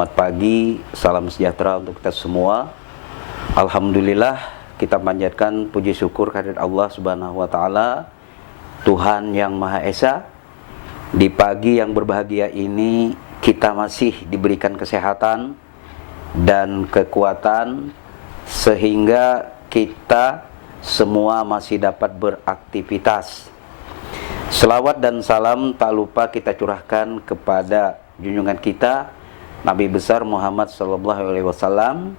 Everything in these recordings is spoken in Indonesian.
Selamat pagi, salam sejahtera untuk kita semua. Alhamdulillah, kita panjatkan puji syukur kehadirat Allah Subhanahu wa taala, Tuhan yang Maha Esa. Di pagi yang berbahagia ini kita masih diberikan kesehatan dan kekuatan sehingga kita semua masih dapat beraktivitas. Selawat dan salam tak lupa kita curahkan kepada junjungan kita Nabi besar Muhammad SAW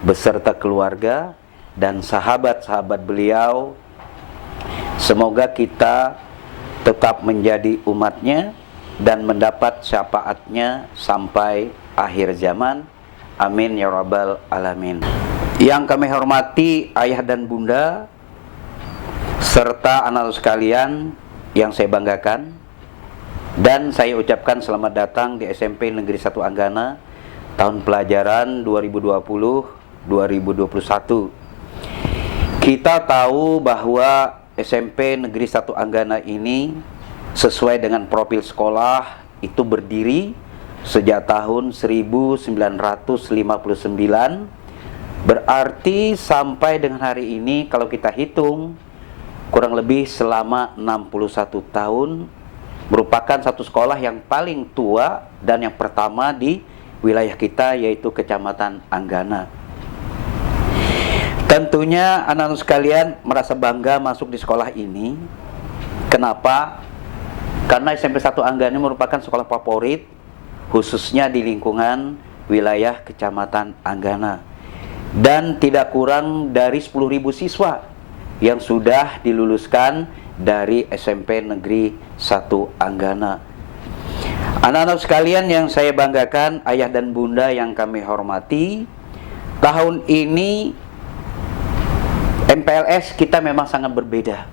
beserta keluarga dan sahabat-sahabat beliau. Semoga kita tetap menjadi umatnya dan mendapat syafaatnya sampai akhir zaman. Amin ya rabbal alamin. Yang kami hormati ayah dan bunda serta anak sekalian yang saya banggakan, dan saya ucapkan selamat datang di SMP Negeri 1 Anggana tahun pelajaran 2020-2021. Kita tahu bahwa SMP Negeri 1 Anggana ini sesuai dengan profil sekolah itu berdiri sejak tahun 1959, berarti sampai dengan hari ini kalau kita hitung kurang lebih selama 61 tahun, merupakan satu sekolah yang paling tua dan yang pertama di wilayah kita, yaitu Kecamatan Anggana. Tentunya anak-anak sekalian merasa bangga masuk di sekolah ini. Kenapa? Karena SMP 1 Anggana ini merupakan sekolah favorit, khususnya di lingkungan wilayah Kecamatan Anggana. Dan tidak kurang dari 10.000 siswa yang sudah diluluskan dari SMP Negeri 1 Anggana. Anak-anak sekalian yang saya banggakan, ayah dan bunda yang kami hormati, tahun ini MPLS kita memang sangat berbeda.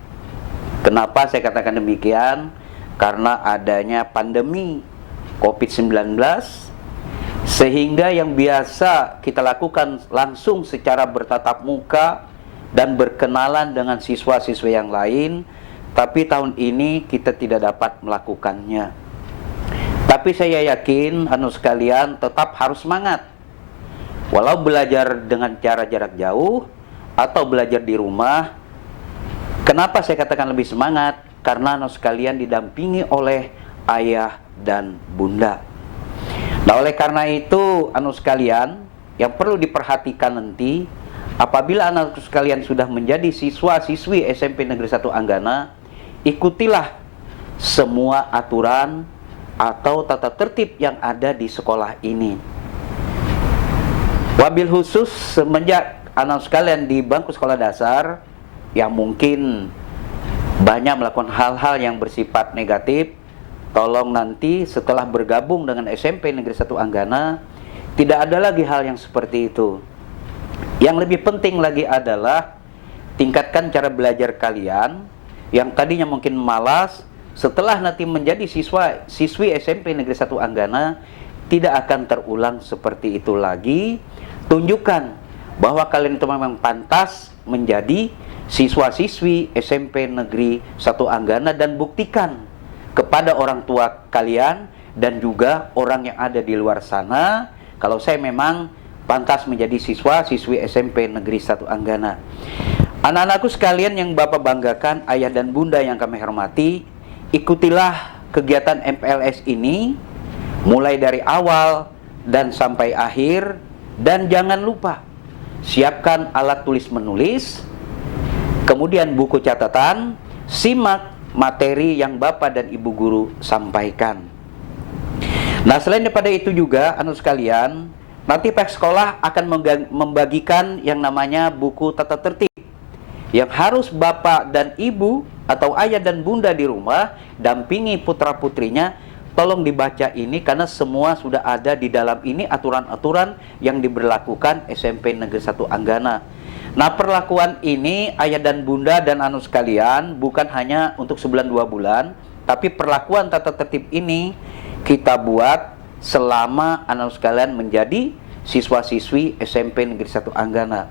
Kenapa saya katakan demikian? Karena adanya pandemi COVID-19, sehingga yang biasa kita lakukan langsung secara bertatap muka dan berkenalan dengan siswa-siswa yang lain, tapi tahun ini kita tidak dapat melakukannya. Tapi saya yakin anak sekalian tetap harus semangat. Walau belajar dengan cara jarak jauh atau belajar di rumah. Kenapa saya katakan lebih semangat? Karena anak sekalian didampingi oleh ayah dan bunda. Nah, oleh karena itu anak sekalian yang perlu diperhatikan nanti, apabila anak sekalian sudah menjadi siswa-siswi SMP Negeri 1 Anggana, ikutilah semua aturan atau tata tertib yang ada di sekolah ini. Wabil khusus semenjak anak sekalian di bangku sekolah dasar yang mungkin banyak melakukan hal-hal yang bersifat negatif, tolong nanti setelah bergabung dengan SMP Negeri 1 Anggana, tidak ada lagi hal yang seperti itu. Yang lebih penting lagi adalah tingkatkan cara belajar kalian yang tadinya mungkin malas, setelah nanti menjadi siswi SMP Negeri 1 Anggana tidak akan terulang seperti itu lagi. Tunjukkan bahwa kalian itu memang pantas menjadi siswa-siswi SMP Negeri 1 Anggana dan buktikan kepada orang tua kalian dan juga orang yang ada di luar sana kalau saya memang pantas menjadi siswa-siswi SMP Negeri 1 Anggana. Anak-anakku sekalian yang Bapak banggakan, ayah dan bunda yang kami hormati, ikutilah kegiatan MPLS ini mulai dari awal dan sampai akhir, dan jangan lupa siapkan alat tulis menulis, kemudian buku catatan, simak materi yang Bapak dan Ibu guru sampaikan. Nah, selain daripada itu juga anak sekalian, nanti pihak sekolah akan membagikan yang namanya buku tata tertib yang harus Bapak dan Ibu atau ayah dan bunda di rumah dampingi putra-putrinya. Tolong dibaca ini karena semua sudah ada di dalam ini aturan-aturan yang diberlakukan SMP Negeri 1 Anggana. Nah, perlakuan ini ayah dan bunda dan anu sekalian bukan hanya untuk sebulan 2 bulan, tapi perlakuan tata tertib ini kita buat selama anu sekalian menjadi siswa-siswi SMP Negeri 1 Anggana.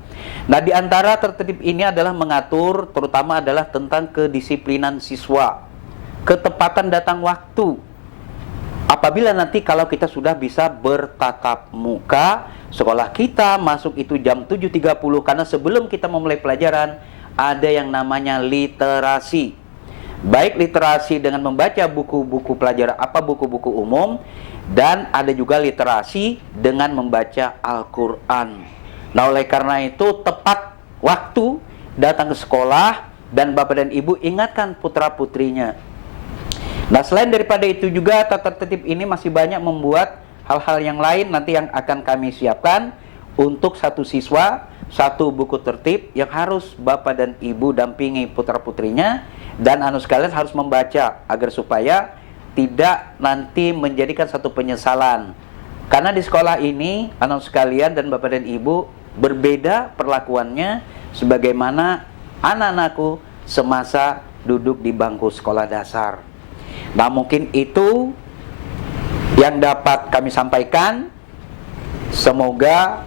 Nah, di antara tertib ini adalah mengatur terutama adalah tentang kedisiplinan siswa, ketepatan datang waktu, apabila nanti kalau kita sudah bisa bertatap muka, sekolah kita masuk itu jam 7.30, karena sebelum kita memulai pelajaran ada yang namanya literasi. Baik literasi dengan membaca buku-buku pelajaran buku-buku umum, dan ada juga literasi dengan membaca Al-Qur'an. Nah, oleh karena itu tepat waktu datang ke sekolah, dan Bapak dan Ibu ingatkan putra-putrinya. Nah, selain daripada itu juga tata tertib ini masih banyak membuat hal-hal yang lain nanti yang akan kami siapkan untuk satu siswa, satu buku tertib yang harus Bapak dan Ibu dampingi putra-putrinya, dan sekalian harus membaca agar supaya tidak nanti menjadikan satu penyesalan. Karena di sekolah ini sekalian dan Bapak dan Ibu berbeda perlakuannya sebagaimana anak-anakku semasa duduk di bangku sekolah dasar. Nah, mungkin itu yang dapat kami sampaikan. Semoga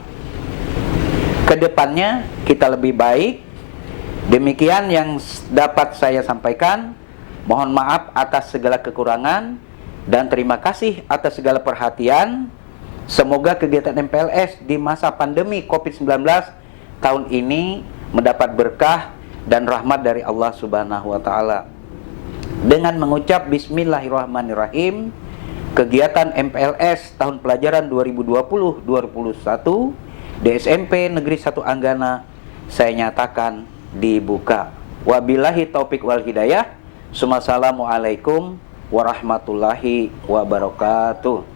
kedepannya kita lebih baik. Demikian yang dapat saya sampaikan. Mohon maaf atas segala kekurangan dan terima kasih atas segala perhatian. Semoga kegiatan MPLS di masa pandemi COVID-19 tahun ini mendapat berkah dan rahmat dari Allah Subhanahu wa taala. Dengan mengucap bismillahirrahmanirrahim, kegiatan MPLS tahun pelajaran 2020-2021 di SMP Negeri 1 Anggana saya nyatakan dibuka. Wabillahi taufik wal hidayah. Assalamualaikum warahmatullahi wabarakatuh.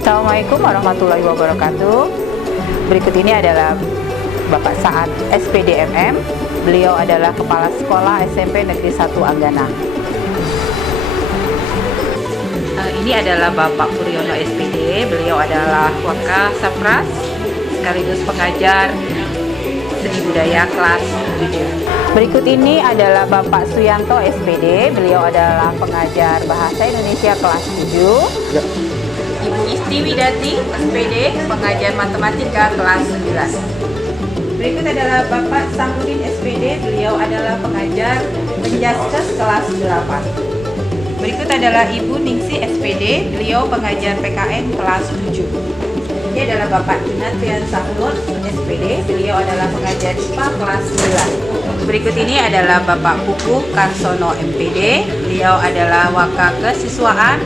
Assalamualaikum warahmatullahi wabarakatuh. Berikut ini adalah Bapak Saad SPD MM. Beliau adalah Kepala Sekolah SMP Negeri 1 Anggana. Ini adalah Bapak Puryono SPD. Beliau adalah Waka Sapras sekaligus pengajar seni budaya kelas 7. Berikut ini adalah Bapak Suyanto SPD. Beliau adalah pengajar bahasa Indonesia kelas 7. Ya. Ibu Istiwidati SPD, pengajar matematika kelas 9. Berikut adalah Bapak Samudin SPD, beliau adalah pengajar penjaskes kelas 8. Berikut adalah Ibu Ningsi SPD, beliau pengajar PKN kelas 7. Ini adalah Bapak Junatrian Sahnur SPD, beliau adalah pengajar IPA kelas 9. Berikut ini adalah Bapak Pupuh Karsono MPD, beliau adalah Waka Kesiswaan,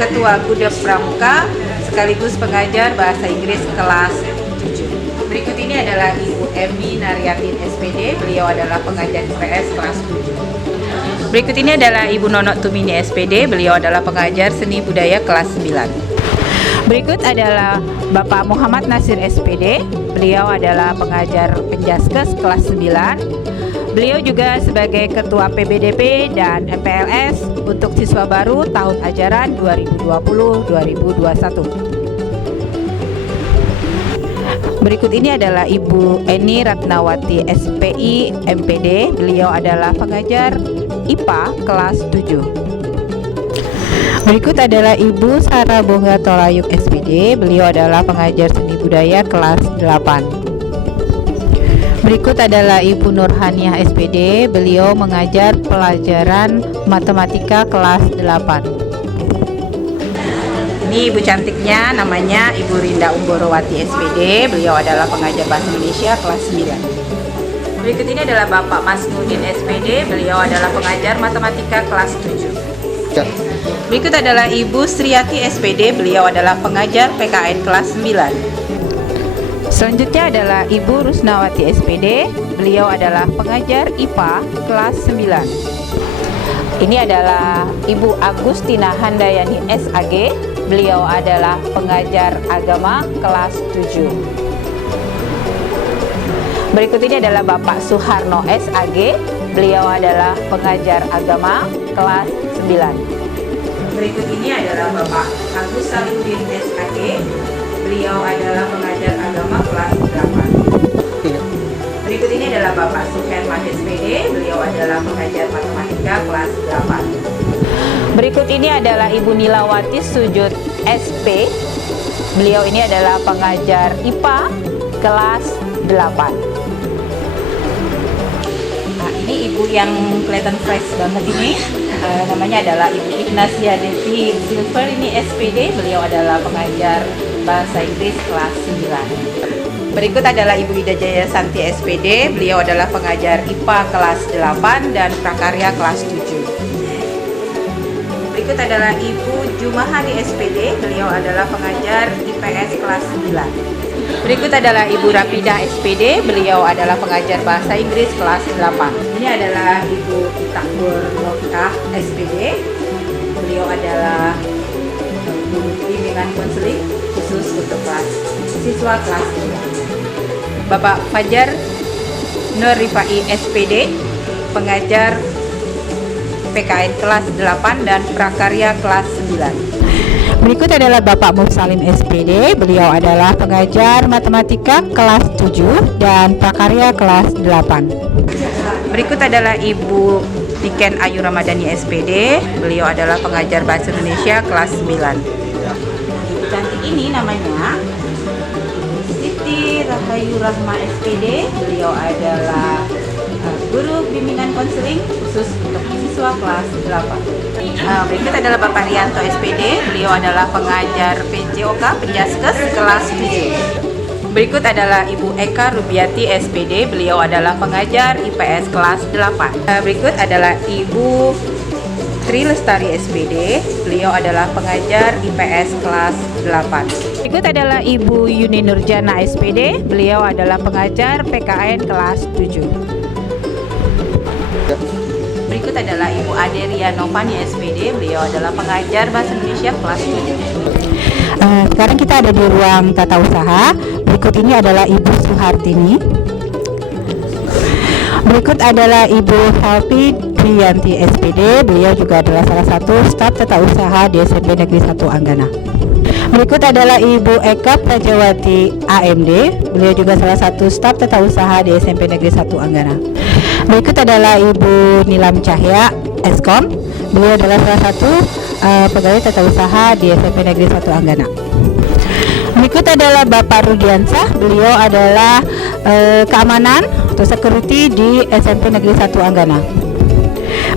Ketua Gudep Pramuka, sekaligus pengajar bahasa Inggris kelas 7. Berikut ini adalah Ibu Emi Naryatin SPD, beliau adalah pengajar IPS kelas 7. Berikut ini adalah Ibu Nonok Tumini SPD, beliau adalah pengajar seni budaya kelas 9. Berikut adalah Bapak Muhammad Nasir SPD, beliau adalah pengajar penjaskes kelas 9. Beliau juga sebagai Ketua PBDP dan MPLS untuk siswa baru tahun ajaran 2020-2021. Berikut ini adalah Ibu Eni Ratnawati SPI MPD, beliau adalah pengajar IPA kelas 7. Berikut adalah Ibu Sarah Bongga Tolayuk SPD, beliau adalah pengajar seni budaya kelas 8. Berikut adalah Ibu Nurhaniah SPD, beliau mengajar pelajaran matematika kelas 8. Ini ibu cantiknya, namanya Ibu Rinda Umborowati SPD, beliau adalah pengajar bahasa Indonesia kelas 9. Berikut ini adalah Bapak Mas Nudin SPD, beliau adalah pengajar matematika kelas 7. Berikut adalah Ibu Sriati SPD, beliau adalah pengajar PKN kelas 9. Selanjutnya adalah Ibu Rusnawati SPD, beliau adalah pengajar IPA kelas 9. Ini adalah Ibu Agustina Handayani SAG, beliau adalah pengajar agama kelas 7. Berikut ini adalah Bapak Suharno SAG, beliau adalah pengajar agama kelas 9. Berikut ini adalah Bapak Agus Saludin SAG, beliau adalah pengajar agama kelas 8. Berikut ini adalah Bapak Suherman SPD, beliau adalah pengajar matematika kelas 8. Berikut ini adalah Ibu Nilawati Sujud SP, beliau ini adalah pengajar IPA kelas 8. Nah, ini Ibu yang kelihatan fresh banget ini namanya adalah Ibu Ignacia Devi Silver, ini SPD, beliau adalah pengajar bahasa Inggris kelas 9. Berikut adalah Ibu Ida Jaya Santi SPD, beliau adalah pengajar IPA kelas 8 dan prakarya kelas 7. Berikut adalah Ibu Jumahari SPD, beliau adalah pengajar IPS kelas 9. Berikut adalah Ibu Rapidah SPD, beliau adalah pengajar bahasa Inggris kelas 8. Ini adalah Ibu Takbur Lokah SPD, beliau adalah guru bimbingan konseling khusus untuk siswa kelas 9. Bapak Fajar Nur Rifai SPD, pengajar PKN kelas 8 dan prakarya kelas 9. Berikut adalah Bapak Mufsalim SPD, beliau adalah pengajar matematika kelas 7 dan prakarya kelas 8. Berikut adalah Ibu Niken Ayu Ramadhani SPD, beliau adalah pengajar bahasa Indonesia kelas 9. Ibu cantik ini namanya Siti Rahayu Rahma SPD, beliau adalah guru bimbingan konseling khusus untuk siswa kelas 8. Berikut adalah Bapak Rianto SPD, beliau adalah pengajar PJOK Penjaskes kelas 7. Berikut adalah Ibu Eka Rubiati SPD, beliau adalah pengajar IPS kelas 8. Berikut adalah Ibu Tri Lestari SPD, beliau adalah pengajar IPS kelas 8. Berikut adalah Ibu Yuni Nurjana SPD, beliau adalah pengajar PKN kelas 7. Berikut adalah Ibu Aderia Novani SPD, beliau adalah pengajar bahasa Indonesia kelas 7. Sekarang kita ada di ruang tata usaha. Berikut ini adalah Ibu Suhartini. Berikut adalah Ibu Helvi Triyanti SPD, beliau juga adalah salah satu staf tata usaha di SMP Negeri 1 Anggana. Berikut adalah Ibu Eka Prajawati AMD, beliau juga salah satu staf tata usaha di SMP Negeri 1 Anggana. Berikut adalah Ibu Nilam Cahya Eskom, beliau adalah salah satu pegawai tata usaha di SMP Negeri 1 Anggana. Berikut adalah Bapak Rudiansah, beliau adalah keamanan atau security di SMP Negeri 1 Anggana.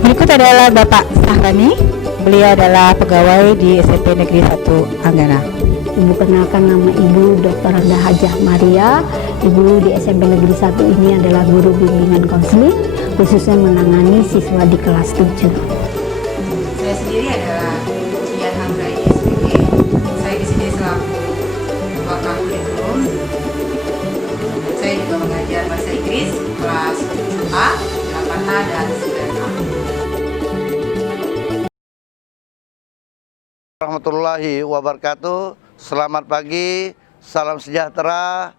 Berikut adalah Bapak Sahrani, beliau adalah pegawai di SMP Negeri 1 Anggana. Ibu kenalkan, nama Ibu Dr. Randa Hajah Maria. Ibu di SMP Negeri 1 ini adalah guru bimbingan konseling, khususnya menangani siswa di kelas 7. Saya sendiri adalah Dian Hamdani SPD. Saya di sini selaku wakil kurikulum. Saya juga mengajar bahasa Inggris kelas 7A, 8A, dan 9A. Warahmatullahi wabarakatuh. Selamat pagi, salam sejahtera.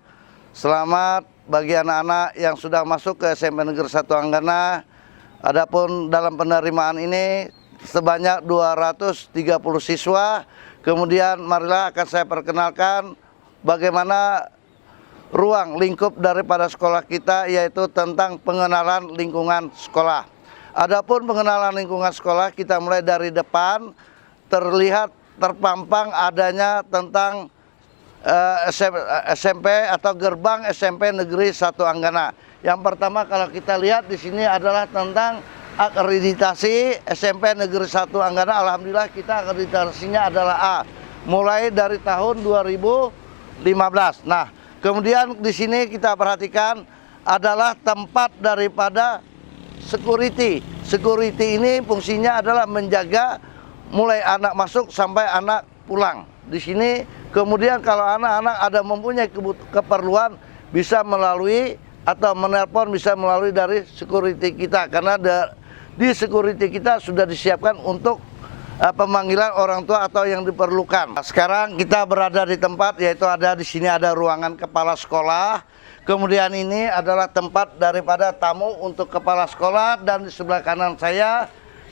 Selamat bagi anak-anak yang sudah masuk ke SMP Negeri 1 Anggana. Adapun dalam penerimaan ini sebanyak 230 siswa. Kemudian marilah akan saya perkenalkan bagaimana ruang lingkup daripada sekolah kita, yaitu tentang pengenalan lingkungan sekolah. Adapun pengenalan lingkungan sekolah, kita mulai dari depan. Terlihat terpampang adanya tentang SMP atau gerbang SMP Negeri 1 Anggana. Yang pertama kalau kita lihat di sini adalah tentang akreditasi SMP Negeri 1 Anggana. Alhamdulillah kita akreditasinya adalah A, mulai dari tahun 2015. Nah, kemudian di sini kita perhatikan adalah tempat daripada security. Security ini fungsinya adalah menjaga mulai anak masuk sampai anak pulang. Di sini kemudian kalau anak-anak ada mempunyai keperluan bisa melalui atau menelpon, bisa melalui dari security kita, karena di security kita sudah disiapkan untuk pemanggilan orang tua atau yang diperlukan. Sekarang kita berada di tempat, yaitu ada di sini ada ruangan kepala sekolah. Kemudian ini adalah tempat daripada tamu untuk kepala sekolah, dan di sebelah kanan saya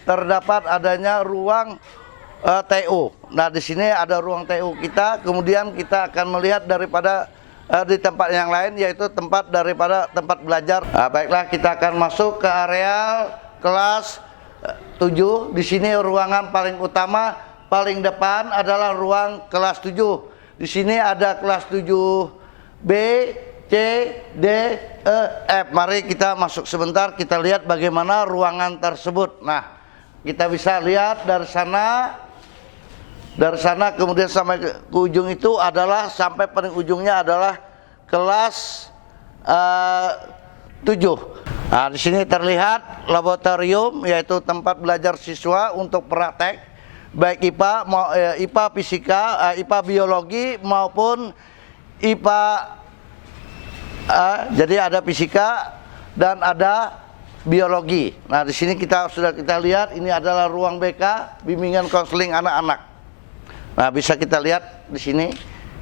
terdapat adanya ruang TU. Nah, di sini ada ruang TU kita. Kemudian kita akan melihat daripada di tempat yang lain, yaitu tempat daripada tempat belajar. Nah, baiklah, kita akan masuk ke areal kelas 7. Di sini ruangan paling utama, paling depan adalah ruang kelas 7. Di sini ada kelas 7B, C, D, E, F. Mari kita masuk sebentar, kita lihat bagaimana ruangan tersebut. Nah, kita bisa lihat dari sana kemudian sampai ke ujung itu adalah, sampai paling ujungnya adalah kelas 7. Nah, di sini terlihat laboratorium, yaitu tempat belajar siswa untuk praktek baik IPA fisika, IPA biologi maupun IPA. Jadi ada fisika dan ada biologi. Nah, di sini kita lihat ini adalah ruang BK, bimbingan konseling anak-anak. Nah, bisa kita lihat di sini.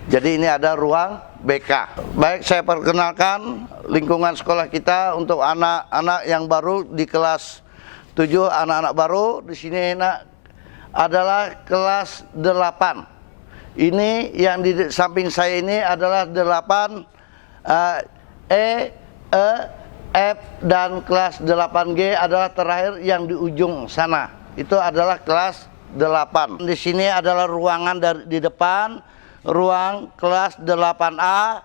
Jadi ini ada ruang BK. Baik, saya perkenalkan lingkungan sekolah kita untuk anak-anak yang baru di kelas 7, anak-anak baru. Di sini adalah kelas 8. Ini yang di samping saya ini adalah 8 E, F, dan kelas 8G adalah terakhir yang di ujung sana. Itu adalah kelas 8. Di sini adalah ruangan di depan, ruang kelas 8A,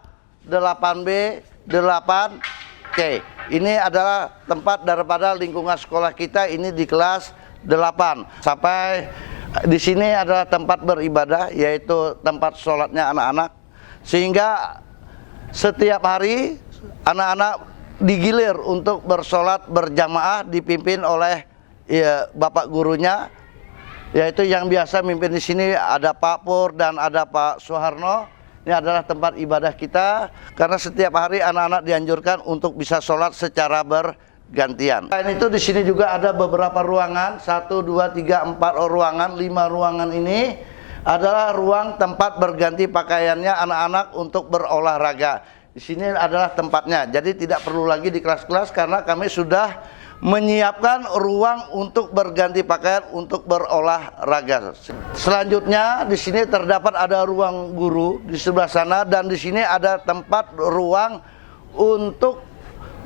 8B, 8C. Ini adalah tempat daripada lingkungan sekolah kita ini di kelas 8. Sampai di sini adalah tempat beribadah, yaitu tempat sholatnya anak-anak. Sehingga setiap hari anak-anak digilir untuk bersolat berjamaah dipimpin oleh bapak gurunya, yaitu yang biasa mimpin di sini ada Pak Pur dan ada Pak Soeharno. Ini adalah tempat ibadah kita karena setiap hari anak-anak dianjurkan untuk bisa sholat secara bergantian. Selain itu di sini juga ada beberapa ruangan, 1, 2, 3, 4 ruangan, 5 ruangan ini adalah ruang tempat berganti pakaiannya anak-anak untuk berolahraga. Di sini adalah tempatnya, jadi tidak perlu lagi di kelas-kelas karena kami sudah menyiapkan ruang untuk berganti pakaian untuk berolahraga. Selanjutnya di sini terdapat ada ruang guru di sebelah sana, dan di sini ada tempat ruang untuk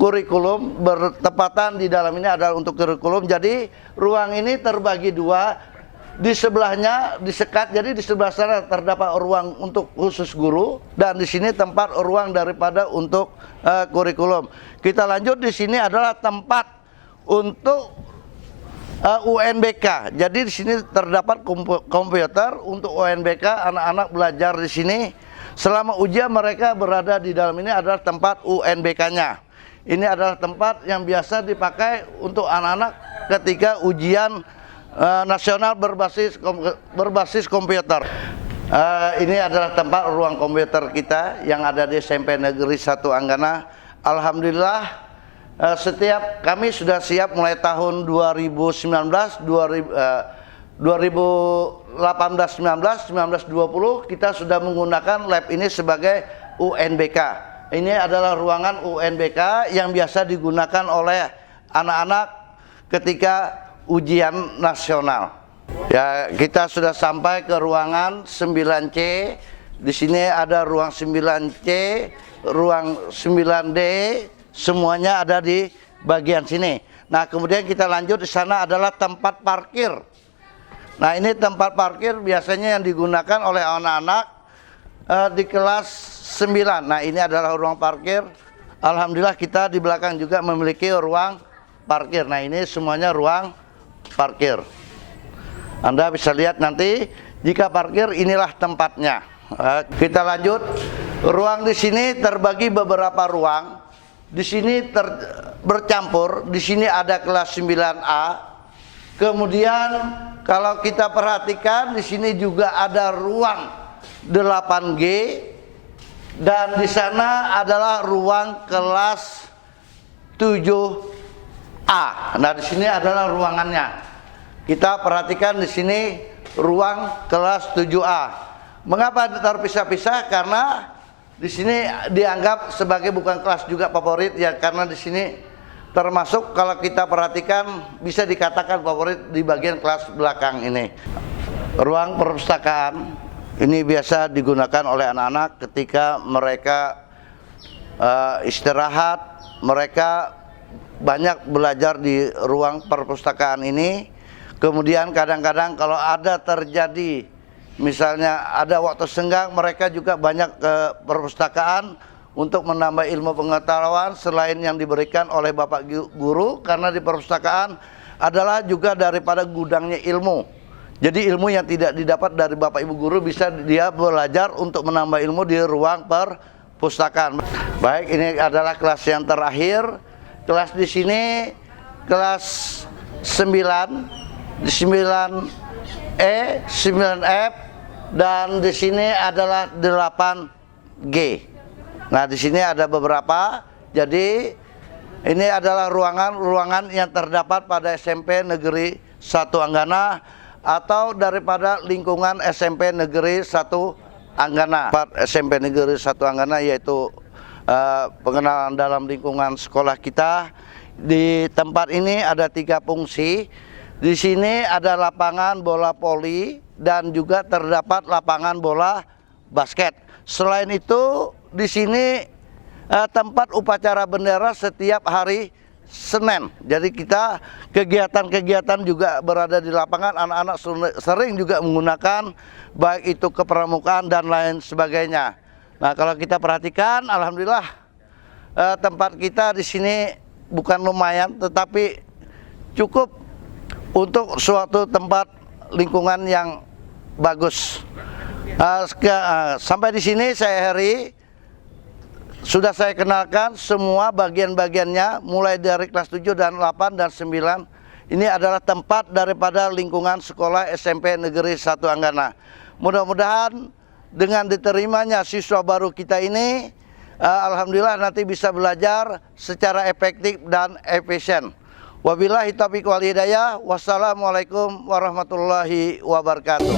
kurikulum. Bertepatan di dalam ini adalah untuk kurikulum. Jadi ruang ini terbagi 2. Di sebelahnya disekat, jadi di sebelah sana terdapat ruang untuk khusus guru, dan di sini tempat ruang daripada untuk kurikulum. Kita lanjut, di sini adalah tempat untuk UNBK. Jadi di sini terdapat komputer untuk UNBK, anak-anak belajar di sini. Selama ujian mereka berada di dalam ini adalah tempat UNBK-nya. Ini adalah tempat yang biasa dipakai untuk anak-anak ketika ujian nasional berbasis komputer. Ini adalah tempat ruang komputer kita yang ada di SMP Negeri 1 Anggana. Alhamdulillah, setiap kami sudah siap mulai tahun 2019, 2018, 19, 1920 kita sudah menggunakan lab ini sebagai UNBK. Ini adalah ruangan UNBK yang biasa digunakan oleh anak-anak ketika ujian nasional. Ya, kita sudah sampai ke ruangan 9C. Di sini ada ruang 9C, ruang 9D, semuanya ada di bagian sini. Nah, kemudian kita lanjut, di sana adalah tempat parkir. Nah, ini tempat parkir biasanya yang digunakan oleh anak-anak di kelas 9. Nah, ini adalah ruang parkir. Alhamdulillah kita di belakang juga memiliki ruang parkir. Nah, ini semuanya ruang parkir. Anda bisa lihat nanti jika parkir inilah tempatnya. Kita lanjut. Ruang di sini terbagi beberapa ruang. Di sini bercampur. Di sini ada kelas 9A. Kemudian kalau kita perhatikan di sini juga ada ruang 8G, dan di sana adalah ruang kelas 7A. Nah, di sini adalah ruangannya. Kita perhatikan di sini ruang kelas 7A. Mengapa terpisah-pisah? Karena di sini dianggap sebagai bukan kelas juga favorit ya, karena di sini termasuk kalau kita perhatikan bisa dikatakan favorit di bagian kelas belakang ini. Ruang perpustakaan ini biasa digunakan oleh anak-anak ketika mereka istirahat, mereka banyak belajar di ruang perpustakaan ini. Kemudian kadang-kadang kalau ada terjadi misalnya ada waktu senggang, mereka juga banyak ke perpustakaan untuk menambah ilmu pengetahuan selain yang diberikan oleh Bapak Guru, karena di perpustakaan adalah juga daripada gudangnya ilmu. Jadi ilmu yang tidak didapat dari Bapak Ibu Guru bisa dia belajar untuk menambah ilmu di ruang perpustakaan. Baik, ini adalah kelas yang terakhir. Kelas di sini kelas 9, 9E, 9F, dan di sini adalah 8G. Nah, di sini ada beberapa. Jadi ini adalah ruangan yang terdapat pada SMP Negeri 1 Anggana atau daripada lingkungan SMP Negeri 1 Anggana. SMP Negeri 1 Anggana yaitu pengenalan dalam lingkungan sekolah kita. Di tempat ini ada 3 fungsi. Di sini ada lapangan bola voli dan juga terdapat lapangan bola basket. Selain itu, di sini tempat upacara bendera setiap hari Senin. Jadi kita kegiatan-kegiatan juga berada di lapangan. Anak-anak sering juga menggunakan baik itu kepramukaan dan lain sebagainya. Nah, kalau kita perhatikan, alhamdulillah tempat kita di sini bukan lumayan, tetapi cukup untuk suatu tempat lingkungan yang bagus. Sampai di sini saya Heri. Sudah saya kenalkan semua bagian-bagiannya mulai dari kelas 7 dan 8 dan 9. Ini adalah tempat daripada lingkungan sekolah SMP Negeri 1 Anggana. Mudah-mudahan dengan diterimanya siswa baru kita ini, alhamdulillah nanti bisa belajar secara efektif dan efisien. Wabillahi taufiq wal hidayah. Wassalamualaikum warahmatullahi wabarakatuh.